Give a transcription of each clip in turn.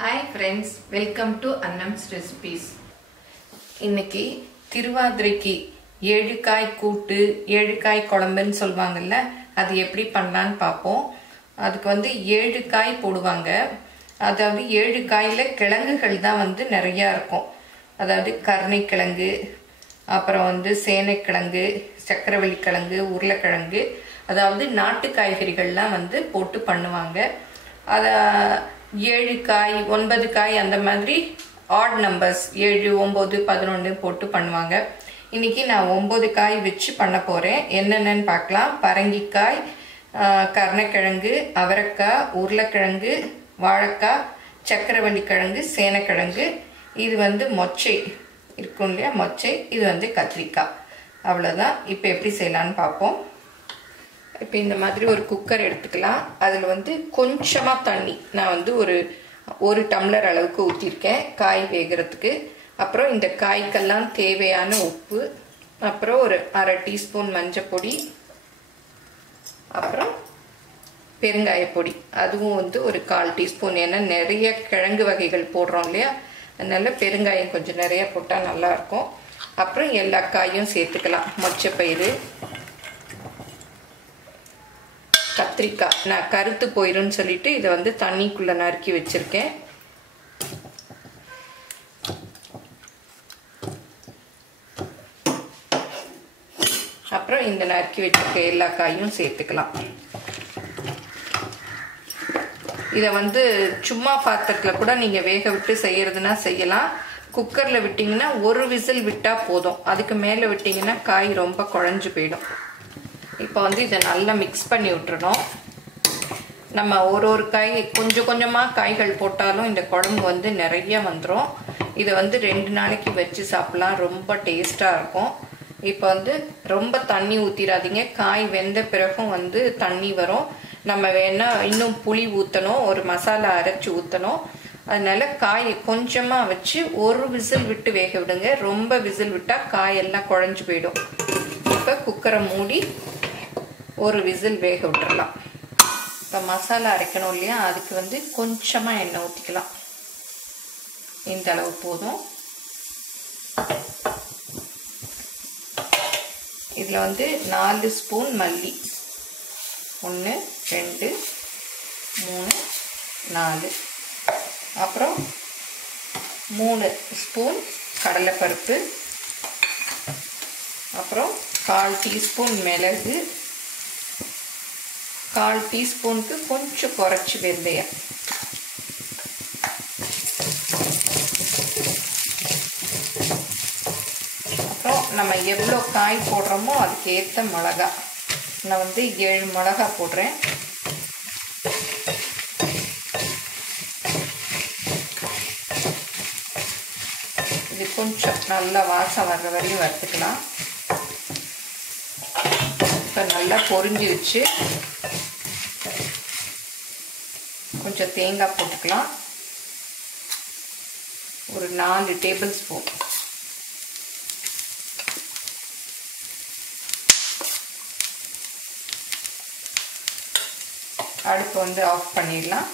Hi friends, welcome to Annam's Recipes. இன்னைக்கு திருவாதிரைக்கு ஏழுக்காய் கூட்டு ஏழுக்காய் குழம்புன்னு சொல்வாங்கல்ல, அது எப்படி பண்ணலான்னு பார்ப்போம். அதுக்கு வந்து 7 காய் போடுவாங்க. அதாவது 7 காயில கிழங்குகள் தான் நிறைய இருக்கும். அதாவது கருணைக்கிழங்கு, அப்புறம் சேனைக்கிழங்கு, சக்கரவள்ளி கிழங்கு, உருளைக்கிழங்கு, அதாவது நாட்டு காய்கறிகள்லாம் போட்டு பண்ணுவாங்க. அத 7 காய் 9 காய் அந்த மாதிரி ஆட் நம்பர்ஸ் 7 9 11 போட்டு பண்ணுவாங்க. இன்னைக்கு நான் 9 காய் வச்சு பண்ண போறேன். என்னென்னு பார்க்கலாம். பரங்கிக்காய், கருணைக்கிழங்கு, அவரைக்காய், உருளைக்கிழங்கு, வாழைக்காய், சக்கரவள்ளி கிழங்கு, சேனைக்கிழங்கு, இது மொச்சை இருக்கும் இல்லையா, மொச்சை, இது கத்திரிக்காய். அவ்வளோதான். இப்போ எப்படி செய்யலான்னு பார்ப்போம். இப்போ இந்த மாதிரி ஒரு குக்கர் எடுத்துக்கலாம். அதில் கொஞ்சமாக தண்ணி நான் ஒரு டம்ளர் அளவுக்கு ஊற்றிருக்கேன் காய் வேகிறதுக்கு. அப்புறம் இந்த காய்க்கெல்லாம் தேவையான உப்பு, அப்புறம் ஒரு அரை டீஸ்பூன் மஞ்சள், அப்புறம் பெருங்காயப்பொடி, அதுவும் ஒரு 1/4 டீஸ்பூன். ஏன்னா நிறைய கிழங்கு வகைகள் போடுறோம் இல்லையா, அதனால பெருங்காயம் கொஞ்சம் நிறைய போட்டால் நல்லாயிருக்கும். அப்புறம் எல்லா காயும் சேர்த்துக்கலாம். மொச்சப்பயிறு, கத்திரிக்காய் நான் கருத்து போயிருன்னு சொல்லிட்டு இதை தண்ணிக்குள்ள நறுக்கி வச்சிருக்கேன். அப்புறம் இந்த நறுக்கி வச்சிருக்க எல்லா காயும் சேர்த்துக்கலாம். இதை சும்மா பாத்திரத்துல கூட நீங்க வேக விட்டு செய்யறதுன்னா செய்யலாம். குக்கர்ல விட்டீங்கன்னா ஒரு விசில் விட்டா போதும். அதுக்கு மேல விட்டீங்கன்னா காய் ரொம்ப குழஞ்சு போயிடும். இப்போ இதை நல்லா மிக்ஸ் பண்ணி விட்டுறணும். நம்ம ஒரு காய் கொஞ்சம் கொஞ்சமாக காய்கள் போட்டாலும் இந்த குழம்பு நிறைய வந்துடும். இதை 2 நாளைக்கு வச்சு சாப்பிடலாம். ரொம்ப டேஸ்டாக இருக்கும். இப்போ ரொம்ப தண்ணி ஊற்றிடாதீங்க. காய் வெந்த பிறகும் தண்ணி வரும். நம்ம வேணா இன்னும் புளி ஊற்றணும், ஒரு மசாலா அரைச்சி ஊற்றணும். அதனால காய் கொஞ்சமாக வச்சு ஒரு விசில் விட்டு வேக விடுங்க. ரொம்ப விசில் விட்டால் காயெல்லாம் குழஞ்சு போயிடும். இப்போ குக்கரை மூடி ஒரு விசில் வேக விட்டுறலாம். இப்போ மசாலா அரைக்கணும் இல்லையா, அதுக்கு கொஞ்சமாக எண்ணெய் ஊற்றிக்கலாம். இந்த அளவு போதும். இதில் 4 ஸ்பூன் மல்லி, 1 2 3 4, அப்புறம் 3 ஸ்பூன் கடலைப்பருப்பு, அப்புறம் 1/4 டீஸ்பூன் மிளகு, 1/4 டீஸ்பூனுக்கு கொஞ்சம் குறைச்சி வெந்தயம், அப்புறம் நம்ம எவ்வளோ காய் போடுறோமோ அதுக்கு ஏற்ற மிளகா. நான் 7 மிளகா போடுறேன். இது கொஞ்சம் நல்லா வாசம் வர்ற வரையும் வறுத்துக்கலாம். இப்போ நல்லா பொரிஞ்சிருச்சு. கொஞ்சம் தேங்காய் போட்டுக்கலாம். ஒரு 4 டேபிள் ஸ்பூன். அடுப்பு ஆஃப் பண்ணிடலாம்.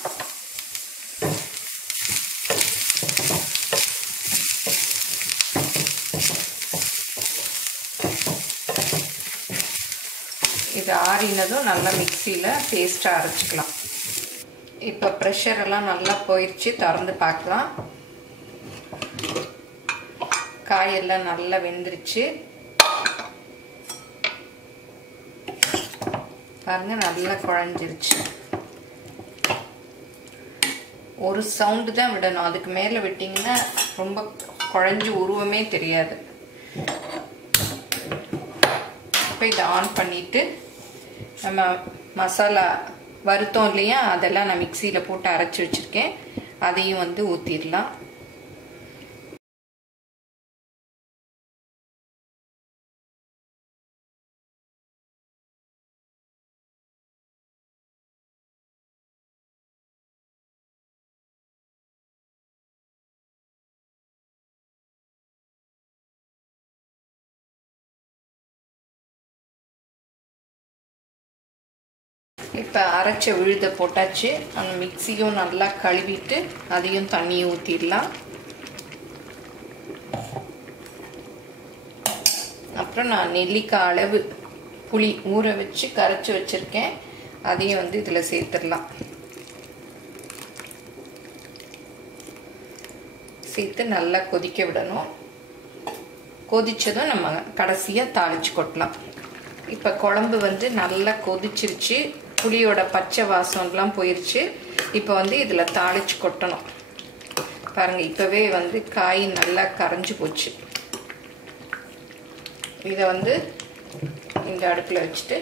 இது ஆறினதும் நல்லா மிக்சியில் பேஸ்ட்டாக அரைச்சிக்கலாம். இப்போ ப்ரெஷர் எல்லாம் நல்லா போயிடுச்சு. திறந்து பார்க்கலாம். காயெல்லாம் நல்லா வெந்துருச்சு. பாருங்க, நல்லா குழஞ்சிருச்சு. ஒரு சவுண்டு தான் விடணும். அதுக்கு மேலே விட்டிங்கன்னா ரொம்ப குழஞ்சி உருவமே தெரியாது. இப்போ இதை ஆன் பண்ணிவிட்டு நம்ம மசாலா வறுத்தோம் இல்லையா, அதெல்லாம் நான் மிக்சியில் போட்டு அரைச்சி வச்சுருக்கேன். அதையும் ஊற்றிடலாம். இப்போ அரைச்ச விழுதை போட்டாச்சு. அந்த மிக்சியும் நல்லா கழுவிட்டு அதையும் தண்ணியை ஊற்றிடலாம். அப்புறம் நான் நெல்லிக்காய் அளவு புளி ஊற வச்சு கரைச்சி வச்சுருக்கேன். அதையும் வந்து இதில் சேர்த்துடலாம். சேர்த்து நல்லா கொதிக்க விடணும். கொதிச்சதும் நம்ம கடைசியாக தாளிச்சு கொட்டலாம். இப்போ குழம்பு வந்து நல்லா கொதிச்சிருச்சு. புளியோட பச்சை வாசம்லாம் போயிடுச்சு. இப்போ வந்து இதில் தாளிச்சு கொட்டணும். பாருங்கள், இப்போவே வந்து காய் நல்லா கரைஞ்சி போச்சு. இதை வந்து இந்த அடுப்பில் வச்சுட்டு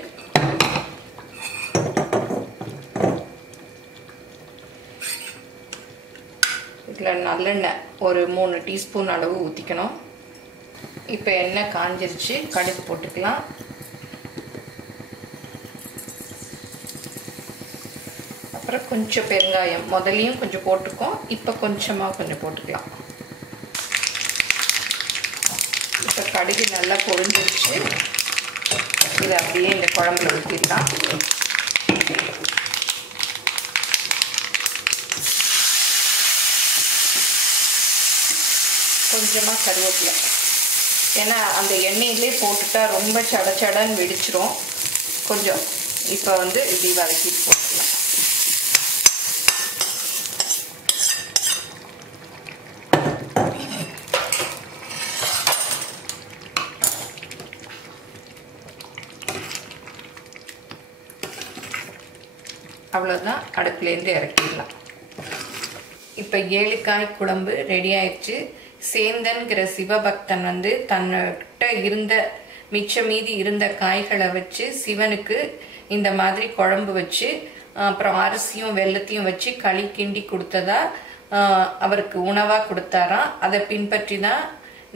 இதில் நல்லெண்ணெய் ஒரு 3 டீஸ்பூன் அளவு ஊற்றிக்கணும். இப்போ எண்ணெய் காஞ்சிருச்சு. கடுகு போட்டுக்கலாம். அப்புறம் கொஞ்சம் பெருங்காயம் முதலையும் கொஞ்சம் போட்டுக்கோம். இப்போ கொஞ்சமாக கொஞ்சம் போட்டுக்கலாம். இப்போ கடுகு நல்லா பொரிஞ்சிருச்சு. இதை அப்படியே இந்த குழம்புல ஊற்றிடலாம். கொஞ்சமாக கருவேப்பிலை, ஏன்னா அந்த எண்ணெயிலே போட்டுட்டா ரொம்ப சடச்சடன்னு வெடிச்சிரும். கொஞ்சம் இப்போ வந்து இப்படி வதக்கிட்டு போட்டுக்கலாம். அவ்வளோதான், அடுப்புலேருந்து இறக்கிடலாம். இப்போ ஏழுக்காய் குழம்பு ரெடி ஆயிடுச்சு. சேந்தன்கிற சிவபக்தன் வந்து தன்னிட்ட இருந்த மிச்சம் மீதி இருந்த காய்களை வச்சு சிவனுக்கு இந்த மாதிரி குழம்பு வச்சு அப்புறம் அரிசியும் வெல்லத்தையும் வச்சு களி கிண்டி கொடுத்ததா அவருக்கு உணவாக கொடுத்தாராம். அதை பின்பற்றி தான்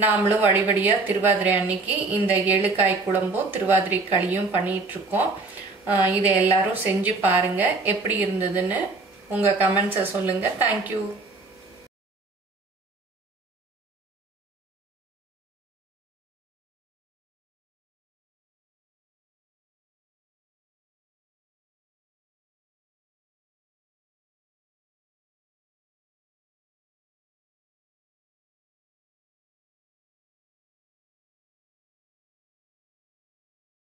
நாமளும் வழிபடியாக திருவாதிரை அன்னைக்கு இந்த ஏழுக்காய் குழம்பும் திருவாதிரை களியும் பண்ணிகிட்ருக்கோம். இதை எல்லாரும் செஞ்சு பாருங்கள். எப்படி இருந்ததுன்னு உங்கள் கமெண்ட்ஸை சொல்லுங்கள். தேங்க்யூ.